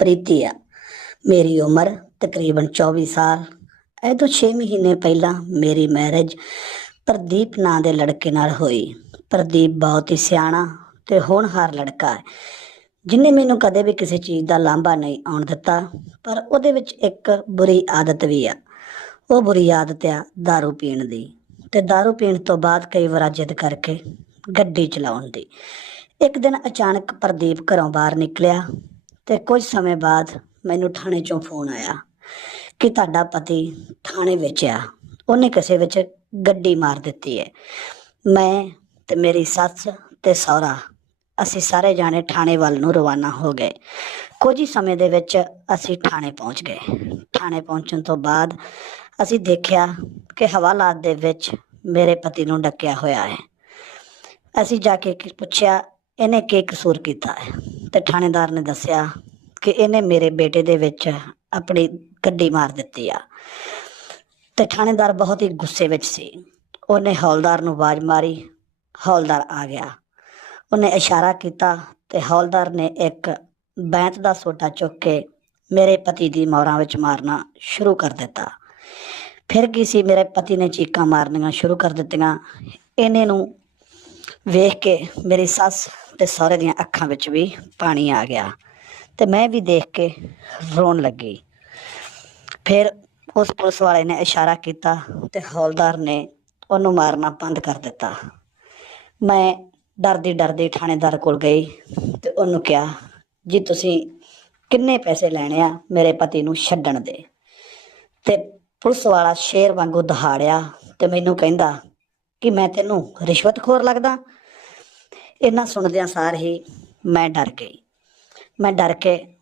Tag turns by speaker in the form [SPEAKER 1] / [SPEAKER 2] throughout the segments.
[SPEAKER 1] ਪ੍ਰੀਤੀ ਆ ਮੇਰੀ ਉਮਰ ਤਕਰੀਬਨ 24 ਸਾਲ ਇਹ ਤੋਂ 6 ਮਹੀਨੇ ਪਹਿਲਾਂ ਮੇਰੀ ਮੈਰਿਜ ਪ੍ਰਦੀਪ ਨਾਂ ਦੇ ਲੜਕੇ ਨਾਲ ਹੋਈ ਪ੍ਰਦੀਪ ਬਹੁਤ ਹੀ ਸਿਆਣਾ ਤੇ ਹੋਣਹਾਰ ਲੜਕਾ ਹੈ ਜਿਨੇ ਮੈਨੂੰ ਕਦੇ ਵੀ ਕਿਸੇ ਚੀਜ਼ ਦਾ ਲਾਂਭਾ ਨਹੀਂ ਆਉਣ ਦਿੱਤਾ ਪਰ ਉਹਦੇ ਵਿੱਚ ਇੱਕ ਬੁਰੀ ਆਦਤ ਵੀ ਆ ਉਹ ਬੁਰੀ ਆਦਤ ਆ दारू ਪੀਣ ਦੀ ਤੇ दारू ਪੀਣ ਤੋਂ ਬਾਅਦ ਕਈ ਵਾਰ ਜਿੱਦ ਕਰਕੇ ਗੱਡੀ ਚਲਾਉਣ ਦੀ ਇੱਕ ਦਿਨ ਅਚਾਨਕ ਪ੍ਰਦੀਪ ਘਰੋਂ ਬਾਹਰ ਨਿਕਲਿਆ ਤੇ ਕੁਝ ਸਮੇਂ ਬਾਅਦ ਮੈਨੂੰ ਥਾਣੇ ਚੋਂ ਫੋਨ ਆਇਆ ਕਿ ਤੁਹਾਡਾ ਪਤੀ ਥਾਣੇ ਵਿੱਚ ਆ। ਉਹਨੇ ਕਿਸੇ ਵਿੱਚ ਗੱਡੀ ਮਾਰ ਦਿੱਤੀ ਹੈ। ਮੈਂ ਤੇ ਮੇਰੀ ਸੱਸ ਤੇ ਸਹੁਰਾ, ਅਸੀਂ ਸਾਰੇ ਜਾਣੇ ਥਾਣੇ ਵੱਲ ਨੂੰ ਰਵਾਨਾ ਹੋ ਗਏ। ਕੁਝ ਹੀ ਸਮੇਂ ਦੇ ਵਿੱਚ ਅਸੀਂ ਥਾਣੇ ਪਹੁੰਚ ਗਏ। ਥਾਣੇ ਪਹੁੰਚਣ ਤੋਂ ਬਾਅਦ ਅਸੀਂ ਦੇਖਿਆ ਕਿ ਹਵਾਲਾਤ ਦੇ ਵਿੱਚ ਮੇਰੇ ਪਤੀ ਨੂੰ ਡੱਕਿਆ ਹੋਇਆ ਹੈ। ਅਸੀਂ ਜਾ ਕੇ ਪੁੱਛਿਆ, ਇਹਨੇ ਕੀ ਕਸੂਰ ਕੀਤਾ ਹੈ? ਤੇ ਥਾਣੇਦਾਰ ਨੇ ਦੱਸਿਆ ਕਿ ਇਹਨੇ ਮੇਰੇ ਬੇਟੇ ਦੇ ਵਿੱਚ ਆਪਣੀ ਗੱਡੀ ਮਾਰ ਦਿੱਤੀ ਆ। ਤੇ ਥਾਣੇਦਾਰ ਬਹੁਤ ਹੀ ਗੁੱਸੇ ਵਿੱਚ ਸੀ। ਉਹਨੇ ਹੌਲਦਾਰ ਨੂੰ ਆਵਾਜ਼ ਮਾਰੀ, ਹੌਲਦਾਰ ਆ ਗਿਆ। ਉਹਨੇ ਇਸ਼ਾਰਾ ਕੀਤਾ ਤੇ ਹੌਲਦਾਰ ਨੇ ਇੱਕ ਬੈਂਤ ਦਾ ਸੋਟਾ ਚੁੱਕ ਕੇ ਮੇਰੇ ਪਤੀ ਦੀ ਮੌਰਾਂ ਵਿੱਚ ਮਾਰਨਾ ਸ਼ੁਰੂ ਕਰ ਦਿੱਤਾ। ਫਿਰ ਕੀ ਸੀ, ਮੇਰੇ ਪਤੀ ਨੇ ਚੀਕਾਂ ਮਾਰਨੀਆਂ ਸ਼ੁਰੂ ਕਰ ਦਿੱਤੀਆਂ। ਇਹਨੇ ਨੂੰ ਵੇਖ ਕੇ ਮੇਰੀ ਸੱਸ ਤੇ ਸਹੁਰੇ ਦੀਆਂ ਅੱਖਾਂ ਵਿੱਚ ਵੀ ਪਾਣੀ ਆ ਗਿਆ ਤੇ ਮੈਂ ਵੀ ਦੇਖ ਕੇ ਰੋਣ ਲੱਗੀ। ਫਿਰ ਉਸ ਪੁਲਿਸ ਵਾਲੇ ਨੇ ਇਸ਼ਾਰਾ ਕੀਤਾ ਤੇ ਹੌਲਦਾਰ ਨੇ ਉਹਨੂੰ ਮਾਰਨਾ ਬੰਦ ਕਰ ਦਿੱਤਾ। ਮੈਂ ਡਰਦੀ ਡਰਦੀ ਥਾਣੇਦਾਰ ਕੋਲ ਗਈ ਤੇ ਉਹਨੂੰ ਕਿਹਾ, ਜੀ ਤੁਸੀਂ ਕਿੰਨੇ ਪੈਸੇ ਲੈਣੇ ਆ ਮੇਰੇ ਪਤੀ ਨੂੰ ਛੱਡਣ ਦੇ? ਤੇ ਪੁਲਿਸ ਵਾਲਾ ਸ਼ੇਰ ਵਾਂਗੂ ਦਹਾੜਿਆ ਤੇ ਮੈਨੂੰ ਕਹਿੰਦਾ ਕਿ ਮੈਂ ਤੈਨੂੰ ਰਿਸ਼ਵਤਖੋਰ ਲੱਗਦਾ। ਇਹਨਾਂ ਸੁਣਦਿਆਂ ਸਾਰ ਹੀ ਮੈਂ ਡਰ ਗਈ। ਮੈਂ ਡਰ ਕੇ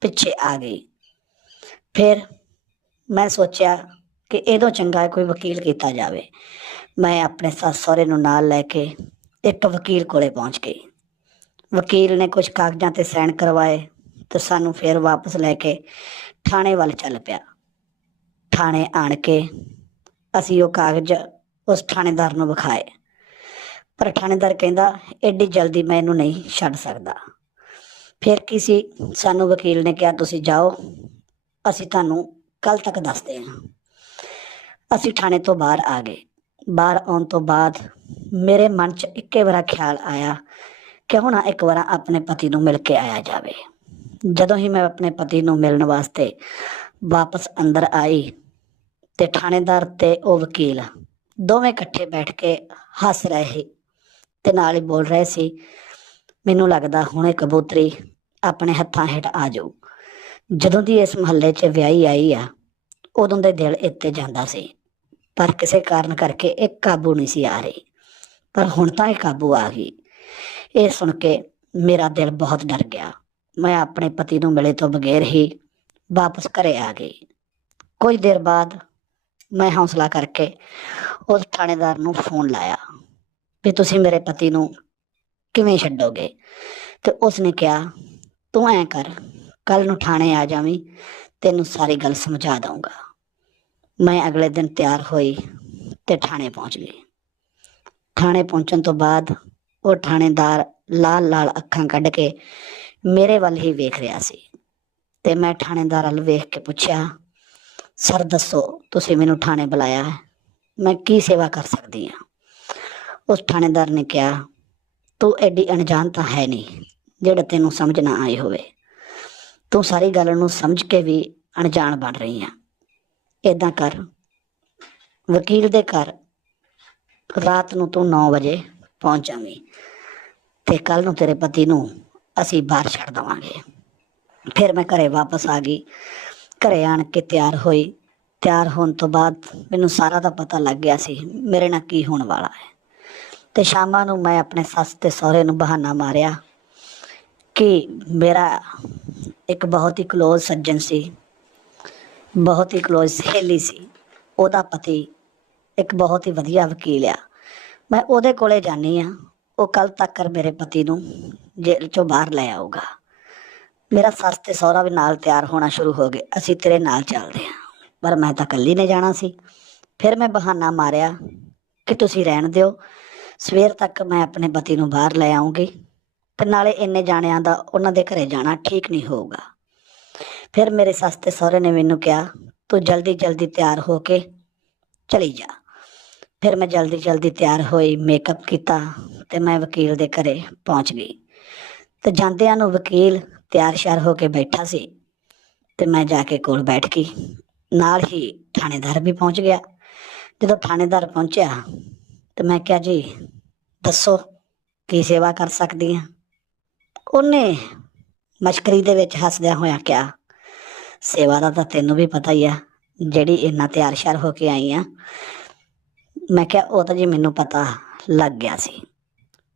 [SPEAKER 1] ਪਿੱਛੇ ਆ ਗਈ। ਫਿਰ ਮੈਂ ਸੋਚਿਆ ਕਿ ਇਹਦੋਂ ਚੰਗਾ ਕੋਈ ਵਕੀਲ ਕੀਤਾ ਜਾਵੇ। ਮੈਂ ਆਪਣੇ ਸੱਸ ਸਹੁਰੇ ਨੂੰ ਨਾਲ ਲੈ ਕੇ ਇੱਕ ਵਕੀਲ ਕੋਲੇ ਪਹੁੰਚ ਗਈ। ਵਕੀਲ ਨੇ ਕੁਝ ਕਾਗਜ਼ਾਂ ਤੇ ਸਾਈਨ ਕਰਵਾਏ ਤੇ ਸਾਨੂੰ ਫਿਰ ਵਾਪਸ ਲੈ ਕੇ ਥਾਣੇ ਵੱਲ ਚੱਲ ਪਿਆ। ਥਾਣੇ ਆਣ ਕੇ ਅਸੀਂ ਉਹ ਕਾਗਜ਼ ਉਸ ਥਾਣੇਦਾਰ ਨੂੰ ਵਿਖਾਏ। ਪਰ ਥਾਣੇਦਾਰ ਕਹਿੰਦਾ, ਐਡੀ ਜਲਦੀ ਮੈਂ ਇਹਨੂੰ ਨਹੀਂ ਛੱਡ ਸਕਦਾ। ਫਿਰ ਕੀ ਸੀ? ਸਾਨੂੰ ਵਕੀਲ ਨੇ ਕਿਹਾ, ਤੁਸੀਂ ਜਾਓ, ਅਸੀਂ ਤੁਹਾਨੂੰ ਕੱਲ ਤੱਕ ਦੱਸਦੇ ਹਾਂ। ਅਸੀਂ ਥਾਣੇ ਤੋਂ ਬਾਹਰ ਆ ਗਏ। ਬਾਹਰ ਆਉਣ ਤੋਂ ਬਾਅਦ ਮੇਰੇ ਮਨ 'ਚ ਇੱਕੇ ਵਾਰ ਖਿਆਲ ਆਇਆ ਕਿ ਹੁਣ ਇੱਕ ਵਾਰ ਆਪਣੇ ਪਤੀ ਨੂੰ ਮਿਲ ਕੇ ਆਇਆ ਜਾਵੇ। ਜਦੋਂ ਹੀ ਮੈਂ ਆਪਣੇ ਪਤੀ ਨੂੰ ਮਿਲਣ ਵਾਸਤੇ ਵਾਪਸ ਅੰਦਰ ਆਈ ਤੇ ਥਾਣੇਦਾਰ ਤੇ ਉਹ ਵਕੀਲ ਦੋਵੇਂ ਇਕੱਠੇ ਬੈਠ ਕੇ ਹੱਸ ਰਹੇ ਸੀ ਤੇ ਨਾਲ ਹੀ ਬੋਲ ਰਹੇ ਸੀ, ਮੈਨੂੰ ਲੱਗਦਾ ਹੁਣੇ ਕਬੂਤਰੀ ਆਪਣੇ ਹੱਥਾਂ ਹੇਠ ਆ ਜਾਊ। ਜਦੋਂ ਦੀ ਇਸ ਮਹੱਲੇ 'ਚ ਵਿਆਹੀ ਆਈ ਆ, ਉਦੋਂ ਦੇ ਦਿਲ ਇੱਥੇ ਜਾਂਦਾ ਸੀ, ਪਰ ਕਿਸੇ ਕਾਰਨ ਕਰਕੇ ਇਹ ਕਾਬੂ ਨਹੀਂ ਸੀ ਆ ਰਹੀ। ਪਰ ਹੁਣ ਤਾਂ ਇਹ ਕਾਬੂ ਆ ਗਈ। ਇਹ ਸੁਣ ਕੇ ਮੇਰਾ ਦਿਲ ਬਹੁਤ ਡਰ ਗਿਆ। ਮੈਂ ਆਪਣੇ ਪਤੀ ਨੂੰ ਮਿਲੇ ਤੋਂ ਬਗੈਰ ਹੀ ਵਾਪਸ ਘਰੇ ਆ ਗਈ। ਕੁਝ ਦੇਰ ਬਾਅਦ ਮੈਂ ਹੌਸਲਾ ਕਰਕੇ ਉਸ ਥਾਣੇਦਾਰ ਨੂੰ ਫੋਨ ਲਾਇਆ ਵੀ ਤੁਸੀਂ ਮੇਰੇ ਪਤੀ ਨੂੰ ਕਿਵੇਂ ਛੱਡੋਗੇ? ਤੇ ਉਸਨੇ ਕਿਹਾ, ਤੂੰ ਐ ਕਰ ਕੱਲ ਨੂੰ ਥਾਣੇ ਆ ਜਾਵੀਂ, ਤੈਨੂੰ ਸਾਰੀ ਗੱਲ ਸਮਝਾ ਦਊਂਗਾ। ਮੈਂ ਅਗਲੇ ਦਿਨ ਤਿਆਰ ਹੋਈ ਤੇ ਥਾਣੇ ਪਹੁੰਚ ਗਈ। ਥਾਣੇ ਪਹੁੰਚਣ ਤੋਂ ਬਾਅਦ ਉਹ ਥਾਣੇਦਾਰ ਲਾਲ ਲਾਲ ਅੱਖਾਂ ਕੱਢ ਕੇ ਮੇਰੇ ਵੱਲ ਹੀ ਵੇਖ ਰਿਹਾ ਸੀ ਤੇ ਮੈਂ ਥਾਣੇਦਾਰ ਵੱਲ ਵੇਖ ਕੇ ਪੁੱਛਿਆ ਸਰ ਦੱਸੋ, ਤੁਸੀਂ ਮੈਨੂੰ ਥਾਣੇ ਬੁਲਾਇਆ ਹੈ। ਮੈਂ ਕੀ ਸੇਵਾ ਕਰ ਸਕਦੀ ਹਾਂ? ਉਸ ਥਾਣੇਦਾਰ ਨੇ ਕਿਹਾ, ਤੂੰ ਐਡੀ ਅਣਜਾਣ ਤਾਂ ਹੈ ਨਹੀਂ, ਜਿਹੜਾ ਤੈਨੂੰ ਸਮਝ ਨਾ ਆਈ ਹੋਵੇ। ਤੂੰ ਸਾਰੀ ਗੱਲ ਨੂੰ ਸਮਝ ਕੇ ਵੀ ਅਣਜਾਣ ਬਣ ਰਹੀ ਆ ਏਦਾਂ ਕਰ, ਵਕੀਲ ਦੇ ਘਰ ਰਾਤ ਨੂੰ ਤੂੰ 9 ਵਜੇ ਪਹੁੰਚ ਜਾਵੀਂ ਤੇ ਕੱਲ ਨੂੰ ਤੇਰੇ ਪਤੀ ਨੂੰ ਅਸੀਂ ਬਾਹਰ ਛੱਡ ਦਵਾਂਗੇ। ਫਿਰ ਮੈਂ ਘਰੇ ਵਾਪਸ ਆ ਗਈ। ਘਰੇ ਆਣ ਕੇ ਤਿਆਰ ਹੋਈ। ਤਿਆਰ ਹੋਣ ਤੋਂ ਬਾਅਦ ਮੈਨੂੰ ਸਾਰਾ ਦਾ ਪਤਾ ਲੱਗ ਗਿਆ ਸੀ, ਮੇਰੇ ਨਾਲ ਕੀ ਹੋਣ ਵਾਲਾ ਹੈ। ਤੇ ਸ਼ਾਮਾਂ ਨੂੰ ਮੈਂ ਆਪਣੇ ਸੱਸ ਤੇ ਸਹੁਰੇ ਨੂੰ ਬਹਾਨਾ ਮਾਰਿਆ ਕਿ ਮੇਰਾ ਇੱਕ ਬਹੁਤ ਹੀ ক্লোਜ਼ ਸੱਜਣ ਸੀ, ਬਹੁਤ ਹੀ ক্লোਜ਼ ਸਹੇਲੀ ਸੀ। ਉਹਦਾ ਪਤੀ ਇੱਕ ਬਹੁਤ ਹੀ ਵਧੀਆ ਵਕੀਲ ਆ। ਮੈਂ ਉਹਦੇ ਕੋਲੇ ਜਾਣੀ ਆ ਉਹ ਕੱਲ ਤੱਕ ਮੇਰੇ ਪਤੀ ਨੂੰ ਜੇਲ੍ਹ ਚੋਂ ਬਾਹਰ ਲੈ ਆਊਗਾ। ਮੇਰਾ ਸੱਸ ਤੇ ਸਹੁਰਾ ਵੀ ਨਾਲ ਤਿਆਰ ਹੋਣਾ ਸ਼ੁਰੂ ਹੋ ਗਏ। ਅਸੀਂ ਤੇਰੇ ਨਾਲ ਚੱਲਦੇ ਹਾਂ। ਪਰ ਮੈਂ ਤਾਂ ਇਕੱਲੀ ਨੇ ਜਾਣਾ ਸੀ। ਫਿਰ ਮੈਂ ਬਹਾਨਾ ਮਾਰਿਆ ਕਿ ਤੁਸੀਂ ਰਹਿਣ ਦਿਓ। ਸਵੇਰ ਤੱਕ ਮੈਂ ਆਪਣੇ ਪਤੀ ਨੂੰ ਬਾਹਰ ਲੈ ਆਉਂਗੀ ਤੇ ਨਾਲੇ ਇੰਨੇ ਜਾਣਿਆਂ ਦਾ ਉਹਨਾਂ ਦੇ ਘਰੇ ਜਾਣਾ ਠੀਕ ਨਹੀਂ ਹੋਊਗਾ। ਫਿਰ ਮੇਰੇ ਸੱਸ ਤੇ ਸਹੁਰੇ ਨੇ ਮੈਨੂੰ ਕਿਹਾ, ਤੂੰ ਜਲਦੀ ਜਲਦੀ ਤਿਆਰ ਹੋ ਕੇ ਚਲੀ ਜਾ। ਫਿਰ ਮੈਂ ਜਲਦੀ ਜਲਦੀ ਤਿਆਰ ਹੋਈ ਮੇਕਅਪ ਕੀਤਾ ਤੇ ਮੈਂ ਵਕੀਲ ਦੇ ਘਰੇ ਪਹੁੰਚ ਗਈ। ਤੇ ਜਾਂਦਿਆਂ ਨੂੰ ਵਕੀਲ ਤਿਆਰ ਸ਼ਿਆਰ ਹੋ ਕੇ ਬੈਠਾ ਸੀ ਤੇ ਮੈਂ ਜਾ ਕੇ ਕੋਲ ਬੈਠ ਗਈ। ਨਾਲ ਹੀ ਥਾਣੇਦਾਰ ਵੀ ਪਹੁੰਚ ਗਿਆ। ਜਦੋਂ ਥਾਣੇਦਾਰ ਪਹੁੰਚਿਆ ਤੇ ਮੈਂ ਕਿਹਾ, ਜੀ, ਦੱਸੋ, ਕੀ ਸੇਵਾ ਕਰ ਸਕਦੀ ਹਾਂ ਉਹਨੇ ਮਸ਼ਕਰੀ ਦੇ ਵਿੱਚ ਹੱਸਦਿਆਂ ਹੋਇਆ ਕਿਹਾ, ਸੇਵਾ ਦਾ ਤਾਂ ਤੈਨੂੰ ਵੀ ਪਤਾ ਹੀ ਆ, ਜਿਹੜੀ ਇੰਨਾ ਤਿਆਰ ਸ਼ਿਆਰ ਹੋ ਕੇ ਆਈ ਆ। ਮੈਂ ਕਿਹਾ, ਉਹ ਤਾਂ ਜੀ ਮੈਨੂੰ ਪਤਾ ਲੱਗ ਗਿਆ ਸੀ।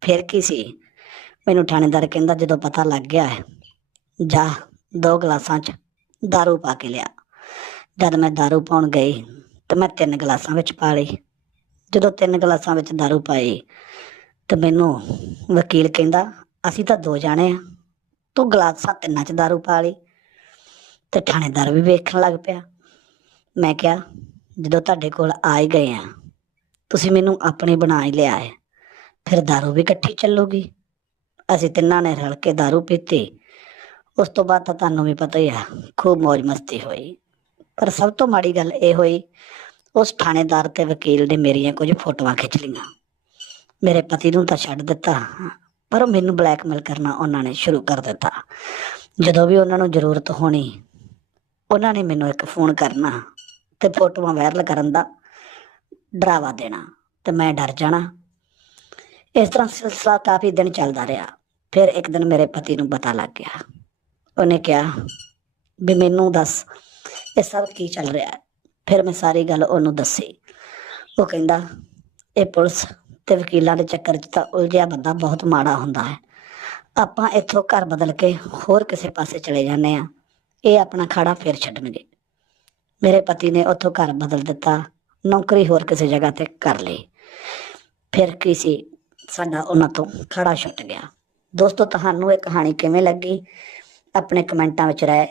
[SPEAKER 1] ਫਿਰ ਕੀ ਸੀ? ਮੈਨੂੰ ਥਾਣੇਦਾਰ ਕਹਿੰਦਾ, ਜਦੋਂ ਪਤਾ ਲੱਗ ਗਿਆ ਹੈ ਜਾ ਦੋ ਗਲਾਸਾਂ 'ਚ दारू ਪਾ ਕੇ ਲਿਆ ਜਦ ਮੈਂ दारू ਪਾਉਣ ਗਈ ਤੇ ਮੈਂ ਤਿੰਨ ਗਲਾਸਾਂ ਵਿੱਚ ਪਾ ਲਈ ਜਦੋਂ ਤਿੰਨ ਗਲਾਸਾਂ ਵਿੱਚ दारू ਪਾਈ ਤੇ ਮੈਨੂੰ ਵਕੀਲ ਕਹਿੰਦਾ ਅਸੀਂ ਤਾਂ ਦੋ ਜਾਣੇ ਆ ਤੂੰ ਗਲਾਸਾਂ ਤਿੰਨਾਂ 'ਚ दारू ਪਾ ਲਈ ਤੇ ਥਾਣੇਦਾਰ ਵੀ ਵੇਖਣ ਲੱਗ ਪਿਆ ਮੈਂ ਕਿਹਾ ਜਦੋਂ ਤੁਹਾਡੇ ਕੋਲ ਆ ਹੀ ਗਏ ਆ ਤੁਸੀਂ ਮੈਨੂੰ ਆਪਣੀ ਬਣਾ ਹੀ ਲਿਆ ਹੈ ਫਿਰ दारू ਵੀ ਇਕੱਠੀ ਚੱਲੂਗੀ ਅਸੀਂ ਤਿੰਨਾਂ ਨੇ ਰਲ ਕੇ दारू ਪੀਤੀ ਉਸ ਤੋਂ ਬਾਅਦ ਤਾਂ ਤੁਹਾਨੂੰ ਵੀ ਪਤਾ ਹੀ ਆ, ਖੂਬ ਮौज ਮਸਤੀ ਹੋਈ। ਪਰ ਸਭ ਤੋਂ ਮਾੜੀ ਗੱਲ ਇਹ ਹੋਈ, ਉਸ ਥਾਣੇਦਾਰ ਤੇ ਵਕੀਲ ਨੇ ਮੇਰੀਆਂ ਕੁਝ ਫੋਟੋਆਂ ਖਿੱਚ ਲਈਆਂ। ਮੇਰੇ ਪਤੀ ਨੂੰ ਤਾਂ ਛੱਡ ਦਿੱਤਾ, ਪਰ ਮੈਨੂੰ ਬਲੈਕਮੇਲ ਕਰਨਾ ਉਹਨਾਂ ਨੇ ਸ਼ੁਰੂ ਕਰ ਦਿੱਤਾ। ਜਦੋਂ ਵੀ ਉਹਨਾਂ ਨੂੰ ਜ਼ਰੂਰਤ ਹੋਣੀ, ਉਹਨਾਂ ਨੇ ਮੈਨੂੰ ਇੱਕ ਫੋਨ ਕਰਨਾ ਤੇ ਫੋਟੋਆਂ ਵਾਇਰਲ ਕਰਨ ਦਾ ਡਰਾਵਾ ਦੇਣਾ ਤੇ ਮੈਂ ਡਰ ਜਾਣਾ। ਇਸ ਤਰ੍ਹਾਂ ਸਿਲਸਿਲਾ ਕਾਫੀ ਦਿਨ ਚੱਲਦਾ ਰਿਹਾ, ਫਿਰ ਇੱਕ ਦਿਨ ਮੇਰੇ ਪਤੀ ਨੂੰ ਪਤਾ ਲੱਗ ਗਿਆ। ਉਹਨੇ ਕਿਹਾ ਵੀ ਮੈਨੂੰ ਦੱਸ, ਇਹ ਸਭ ਕੀ ਚੱਲ ਰਿਹਾ ਹੈ? ਫਿਰ ਮੈਂ ਸਾਰੀ ਗੱਲ ਉਹਨੂੰ ਦੱਸੀ। ਉਹ ਕਹਿੰਦਾ, ਇਹ ਪੁਲਿਸ ਤੇ ਵਕੀਲਾਂ ਦੇ ਚੱਕਰ 'ਚ ਤਾਂ ਉਲਝਿਆ ਬੰਦਾ ਬਹੁਤ ਮਾੜਾ ਹੁੰਦਾ ਹੈ। ਆਪਾਂ ਇੱਥੋਂ ਘਰ ਬਦਲ ਕੇ ਹੋਰ ਕਿਸੇ ਪਾਸੇ ਚਲੇ ਜਾਂਦੇ ਆ ਇਹ ਆਪਣਾ ਖਾੜਾ ਫਿਰ ਛੱਡਣਗੇ। ਮੇਰੇ ਪਤੀ ਨੇ ਉੱਥੋਂ ਘਰ ਬਦਲ ਦਿੱਤਾ, ਨੌਕਰੀ ਹੋਰ ਕਿਸੇ ਜਗ੍ਹਾ ਤੇ ਕਰ ਲਈ। ਫਿਰ ਕੀ ਸੀ? ਸਾਡਾ ਉਹਨਾਂ ਤੋਂ ਖੜਾ ਛੁੱਟ ਗਿਆ। ਦੋਸਤੋ, ਤੁਹਾਨੂੰ ਇਹ ਕਹਾਣੀ ਕਿਵੇਂ ਲੱਗੀ? ਆਪਣੇ ਕਮੈਂਟਾਂ ਵਿੱਚ ਰਾਏ